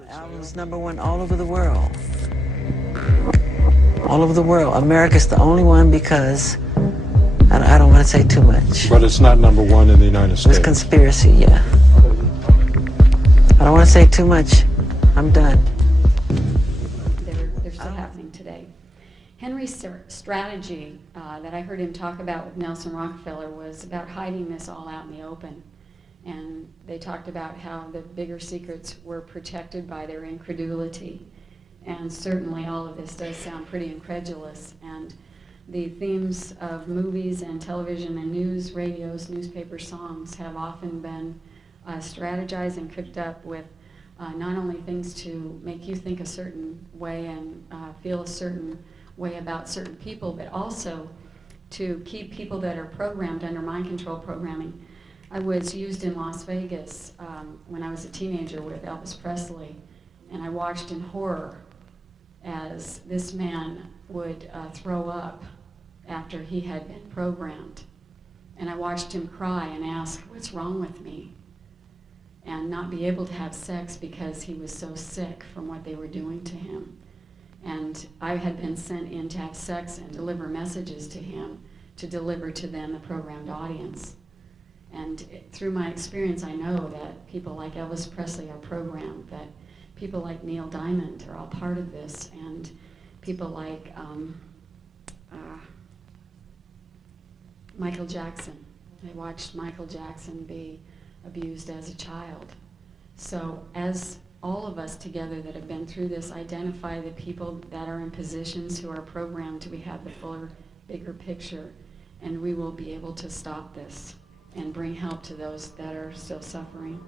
Album's #1 all over the world. All over the world. America's the only one because I don't want to say too much. But it's not #1 in the United States. It's conspiracy, yeah. I don't want to say too much. I'm done. They're still happening today. Henry's strategy that I heard him talk about with Nelson Rockefeller was about hiding this all out in the open. And they talked about how the bigger secrets were protected by their incredulity. And certainly all of this does sound pretty incredulous. And the themes of movies and television and news, radios, newspaper songs have often been strategized and cooked up with not only things to make you think a certain way and feel a certain way about certain people, but also to keep people that are programmed under mind control programming. I was used in Las Vegas when I was a teenager with Elvis Presley, and I watched in horror as this man would throw up after he had been programmed. And I watched him cry and ask, "What's wrong with me?" and not be able to have sex because he was so sick from what they were doing to him. And I had been sent in to have sex and deliver messages to him to deliver to them, the programmed audience. And through my experience, I know that people like Elvis Presley are programmed, that people like Neil Diamond are all part of this, and people like Michael Jackson. I watched Michael Jackson be abused as a child. So as all of us together that have been through this identify the people that are in positions who are programmed, we have the fuller, bigger picture, and we will be able to stop this and bring help to those that are still suffering.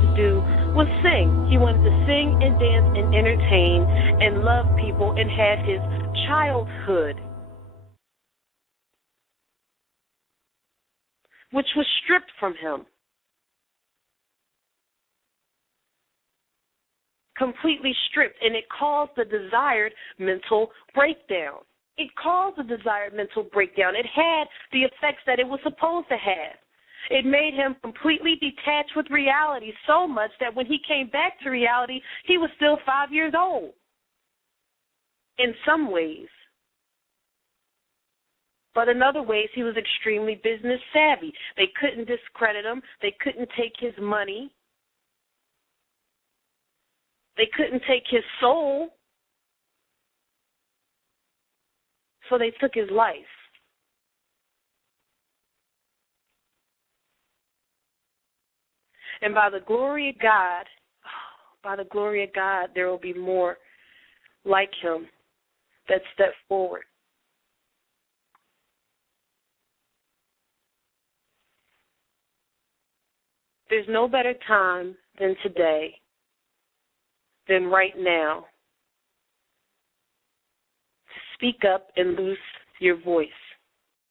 wanted to do was sing. He wanted to sing and dance and entertain and love people and had his childhood, which was stripped from him. Completely stripped, and it caused the desired mental breakdown. It caused the desired mental breakdown. It had the effects that it was supposed to have. It made him completely detached with reality so much that when he came back to reality, he was still 5 years old in some ways. But in other ways, he was extremely business savvy. They couldn't discredit him. They couldn't take his money. They couldn't take his soul. So they took his life. And by the glory of God, there will be more like him that step forward. There's no better time than today, than right now, to speak up and loose your voice.